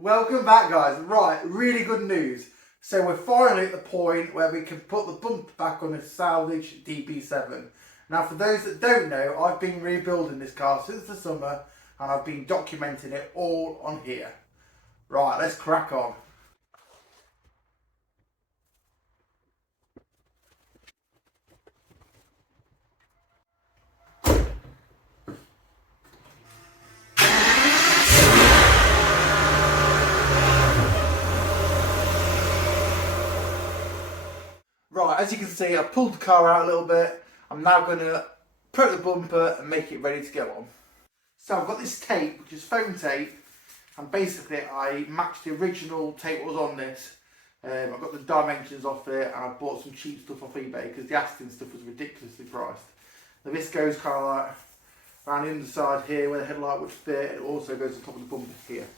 Welcome back, guys. Right, really good news. So we're finally at the point where we can put the bumper back on this salvage DB7. Now, for those that don't know, I've been rebuilding this car since the summer and I've been documenting it all on here. Right, let's crack on. Right, as you can see, I've pulled the car out a little bit. I'm now going to put the bumper and make it ready to go on. So I've got this tape, which is foam tape, and basically I matched the original tape that was on this. I've got the dimensions off it, and I bought some cheap stuff off eBay because the Aston stuff was ridiculously priced. Now this goes kind of like around the underside here where the headlight would fit. It also goes on top of the bumper here.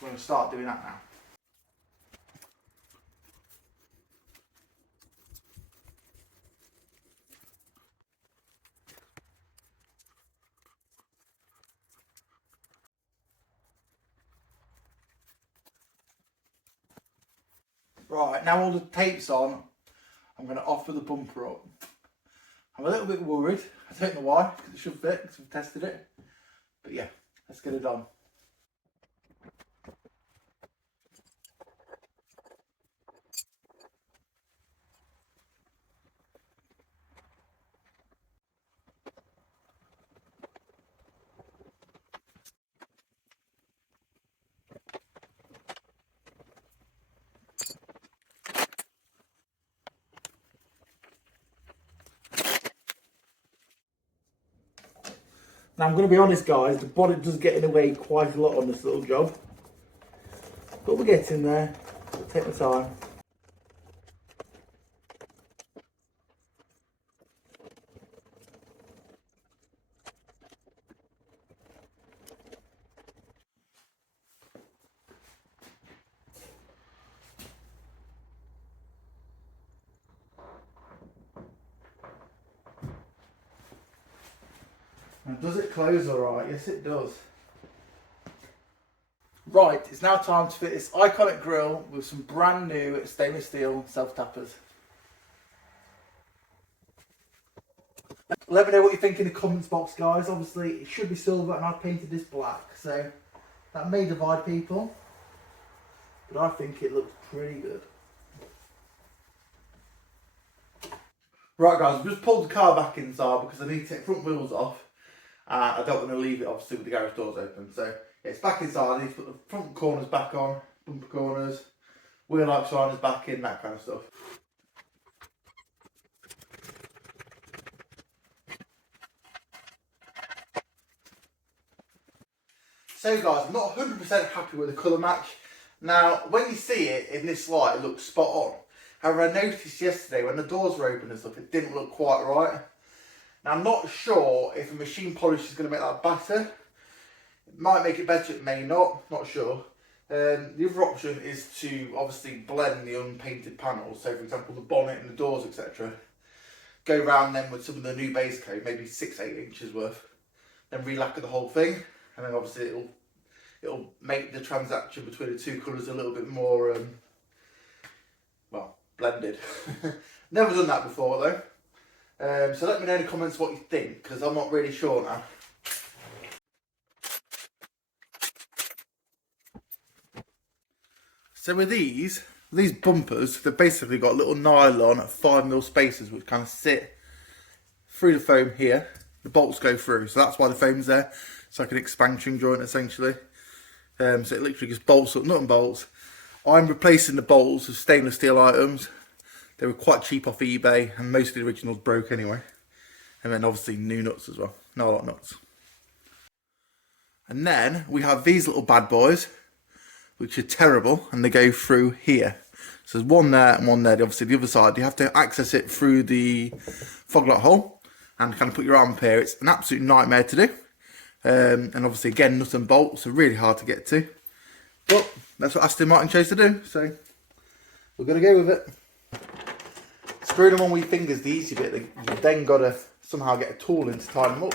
I'm going to start doing that now. Right, now all the tape's on, I'm going to offer the bumper up. I'm a little bit worried. I don't know why, because it should fit, because we've tested it. But yeah, let's get it on. Now I'm going to be honest, guys, the bonnet does get in the way quite a lot on this little job. But we're getting there. It'll take the time. Now, does it close alright? Yes, it does. Right, it's now time to fit this iconic grille with some brand new stainless steel self-tappers. Let me know what you think in the comments box, guys. Obviously, it should be silver and I've painted this black, so that may divide people, but I think it looks pretty good. Right, guys, I've just pulled the car back inside because I need to take front wheels off. I don't want to leave it, obviously, with the garage doors open. So, yeah, it's back inside. I need to put the front corners back on, bumper corners, wheel light shiners back in, that kind of stuff. So, guys, I'm not 100% happy with the colour match. Now, when you see it in this light, it looks spot on. However, I noticed yesterday when the doors were open and stuff, it didn't look quite right. Now, I'm not sure if a machine polish is going to make that better. It might make it better, it may not sure. The other option is to obviously blend the unpainted panels, so for example the bonnet and the doors, etc. Go around them with some of the new base coat, maybe 6-8 inches worth, then re-lacquer the whole thing, and then obviously it'll make the transaction between the two colours a little bit more, well, blended. Never done that before though. So let me know in the comments what you think, because I'm not really sure now. So with these bumpers, they've basically got little nylon 5mm spacers which kind of sit through the foam here. The bolts go through, so that's why the foam's there. It's like an expansion joint essentially. So it literally just bolts up, nut and bolts. I'm replacing the bolts with stainless steel items. They were quite cheap off eBay, and most of the originals broke anyway. And then obviously new nuts as well, no lot nuts. And then we have these little bad boys, which are terrible, and they go through here. So there's one there and one there. Obviously the other side, you have to access it through the fog light hole and kind of put your arm up here. It's an absolute nightmare to do. And obviously again, nuts and bolts are really hard to get to. But that's what Aston Martin chose to do, so we're going to go with it. Screwing them on with your fingers the easy bit, you've then got to somehow get a tool in to tighten them up.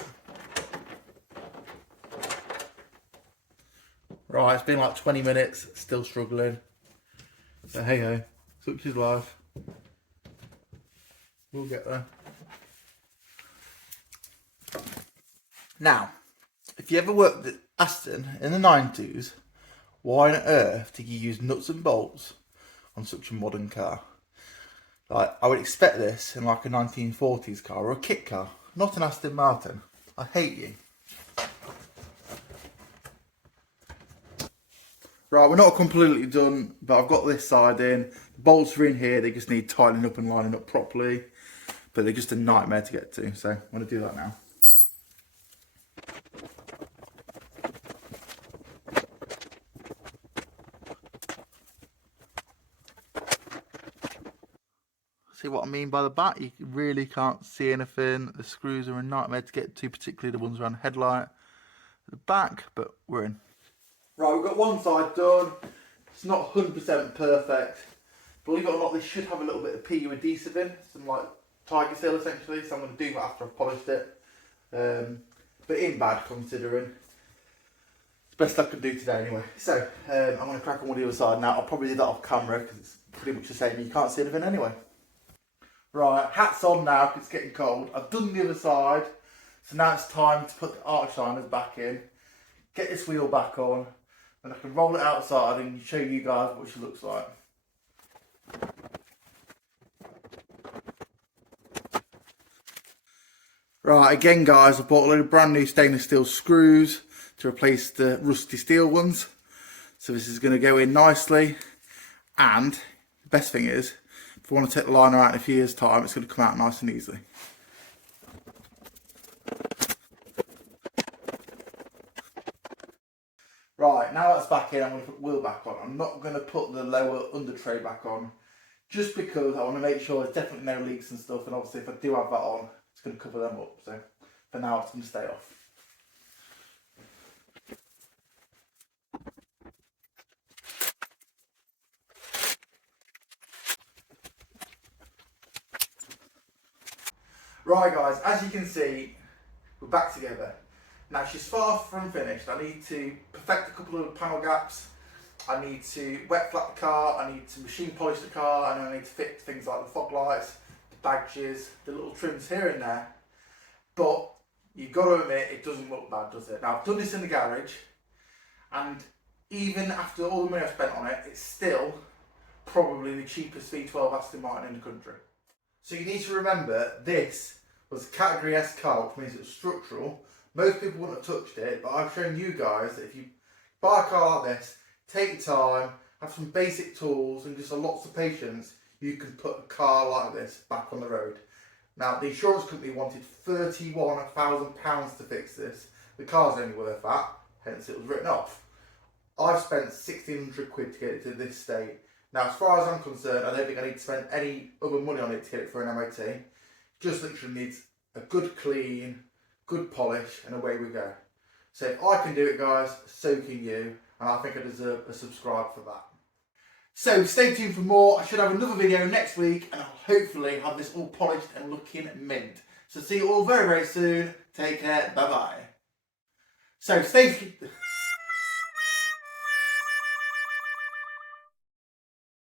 Right, it's been like 20 minutes, still struggling. So hey ho, such is life. We'll get there. Now, if you ever worked at Aston in the 90s, why on earth did you use nuts and bolts on such a modern car? Like, I would expect this in like a 1940s car or a kit car, not an Aston Martin. I hate you. Right, we're not completely done, but I've got this side in. The bolts are in here, they just need tightening up and lining up properly. But they're just a nightmare to get to, so I'm going to do that now. See what I mean by the back? You really can't see anything. The screws are a nightmare to get to, particularly the ones around the headlight. The back, but we're in. Right, we've got one side done. It's not 100% perfect. Believe it or not, this should have a little bit of PU adhesive in, some like tiger seal essentially, so I'm going to do that after I've polished it. But in bad considering. It's the best I can do today anyway. So, I'm going to crack on with the other side now. I'll probably do that off camera because it's pretty much the same. You can't see anything anyway. Right, hat's on now because it's getting cold. I've done the other side, so now it's time to put the arch liners back in, get this wheel back on, and I can roll it outside and show you guys what she looks like. Right, again guys, I bought a load of brand new stainless steel screws to replace the rusty steel ones. So this is going to go in nicely, and the best thing is, if I want to take the liner out in a few years' time, it's going to come out nice and easily. Right, now that's back in, I'm going to put the wheel back on. I'm not going to put the lower under tray back on, just because I want to make sure there's definitely no leaks and stuff, and obviously if I do have that on, it's going to cover them up. So for now, it's going to stay off. Right guys, as you can see, we're back together. Now she's far from finished. I need to perfect a couple of panel gaps. I need to wet flat the car, I need to machine polish the car, and then I need to fix things like the fog lights, the badges, the little trims here and there. But you've got to admit, it doesn't look bad, does it? Now I've done this in the garage, and even after all the money I've spent on it, it's still probably the cheapest V12 Aston Martin in the country. So you need to remember, this was a category S car, which means it was structural. Most people wouldn't have touched it, but I've shown you guys that if you buy a car like this, take your time, have some basic tools and just lots of patience, you can put a car like this back on the road. Now, the insurance company wanted £31,000 to fix this. The car's only worth that, hence it was written off. I've spent 1,600 quid to get it to this state. Now, as far as I'm concerned, I don't think I need to spend any other money on it to get it for an MOT. Just literally needs a good clean, good polish, and away we go. So if I can do it, guys, so can you. And I think I deserve a subscribe for that. So stay tuned for more. I should have another video next week, and I'll hopefully have this all polished and looking mint. So see you all very, very soon. Take care. Bye-bye. So stay...